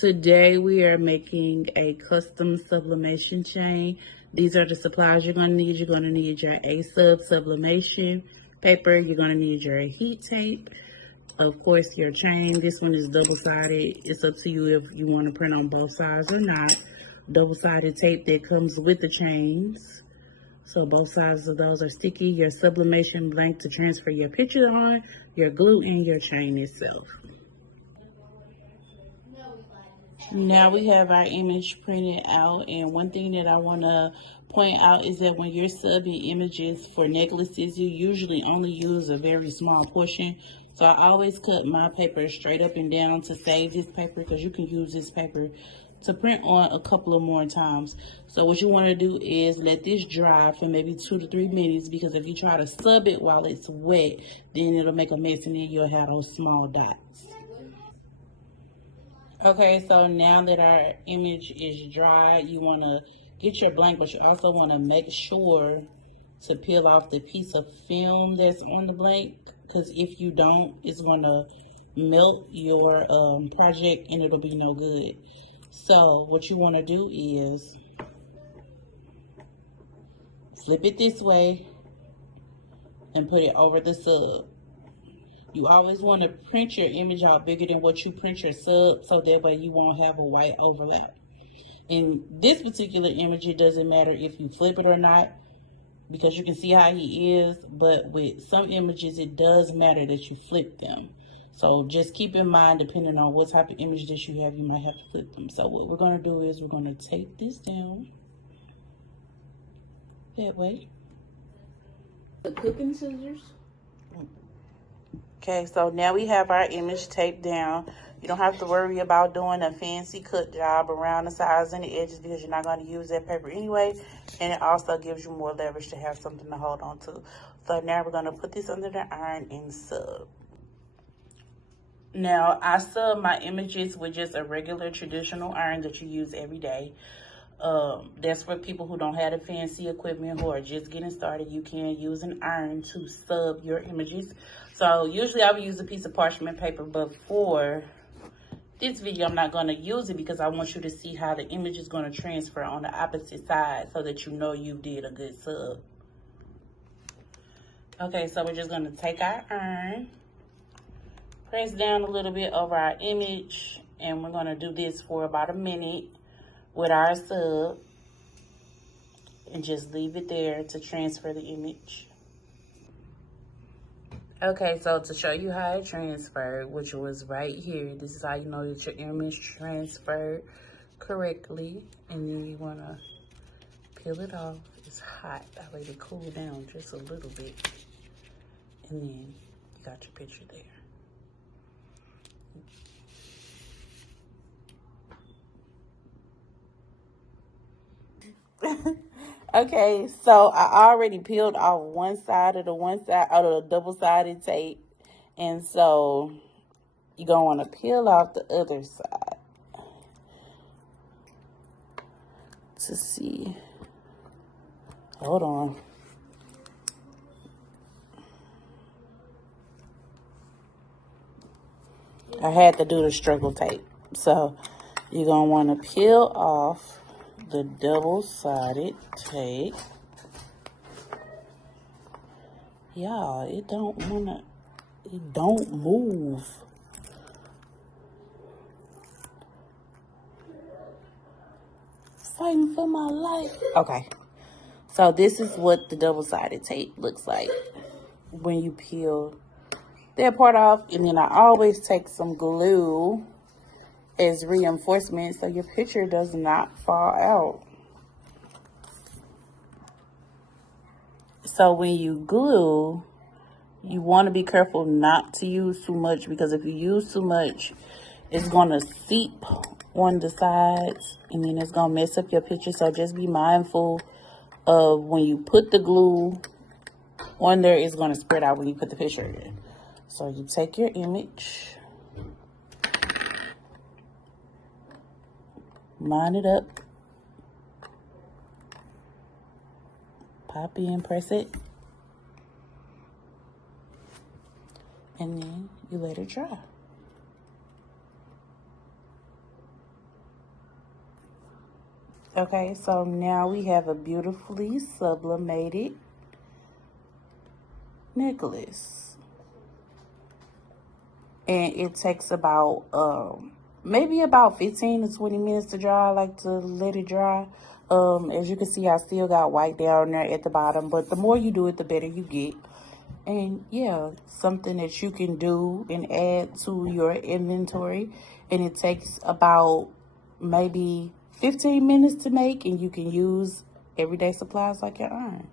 Today we are making a custom sublimation chain. These are the supplies you're going to need. You're going to need your A-Sub sublimation paper. You're going to need your heat tape. Of course, your chain. This one is double-sided. It's up to you if you want to print on both sides or not. Double-sided tape that comes with the chains. So both sides of those are sticky. Your sublimation blank to transfer your picture on, your glue, and your chain itself. Now we have our image printed out, and one thing that I want to point out is that when you're subbing images for necklaces, you usually only use a very small portion. So I always cut my paper straight up and down to save this paper, because you can use this paper to print on a couple of more times. So what you want to do is let this dry for maybe 2 to 3 minutes, because if you try to sub it while it's wet, then it'll make a mess and then you'll have those small dots. Okay, so now that our image is dry, you want to get your blank, but you also want to make sure to peel off the piece of film that's on the blank, because if you don't, it's going to melt your project and it'll be no good. So what you want to do is flip it this way and put it over the sub. You always want to print your image out bigger than what you print your sub, so that way you won't have a white overlap. In this particular image, it doesn't matter if you flip it or not, because you can see how he is, but with some images, it does matter that you flip them. So just keep in mind, depending on what type of image that you have, you might have to flip them. So what we're going to do is we're going to tape this down that way. The cooking scissors. Okay, so now we have our image taped down. You don't have to worry about doing a fancy cut job around the sides and the edges, because you're not going to use that paper anyway. And it also gives you more leverage to have something to hold on to. So now we're going to put this under the iron and sub. Now, I sub my images with just a regular traditional iron that you use every day. That's for people who don't have the fancy equipment, who are just getting started. You can use an iron to sub your images. So usually I would use a piece of parchment paper, but for this video I'm not going to use it, because I want you to see how the image is going to transfer on the opposite side, so that you know you did a good sub. Okay, so we're just going to take our iron, press down a little bit over our image, and we're going to do this for about a minute with our sub, and just leave it there to transfer the image. Okay, so to show you how it transferred, which was right here, this is how you know that your image transferred correctly. And then you want to peel it off. It's hot. I let it cool down just a little bit. And then you got your picture there. Okay, so I already peeled off one side of the double-sided tape, and so you're gonna want to peel off the other side to see. Hold on. I had to do the struggle tape, so you're gonna want to peel off the double-sided tape. Y'all, it don't move. Fighting for my life. Okay, so this is what the double-sided tape looks like when you peel that part off. And then I always take some glue as reinforcement, so your picture does not fall out. So when you glue, you want to be careful not to use too much, because if you use too much, it's going to seep on the sides and then it's going to mess up your picture. So just be mindful of when you put the glue on there, it's going to spread out when you put the picture in. So you take your image, line it up, pop in, press it, and then you let it dry. Okay, so now we have a beautifully sublimated necklace. And it takes about maybe about 15 to 20 minutes to dry. I like to let it dry. As you can see, I still got white down there at the bottom, but the more you do it, the better you get. And yeah, something that you can do and add to your inventory. And it takes about maybe 15 minutes to make, and you can use everyday supplies like your iron.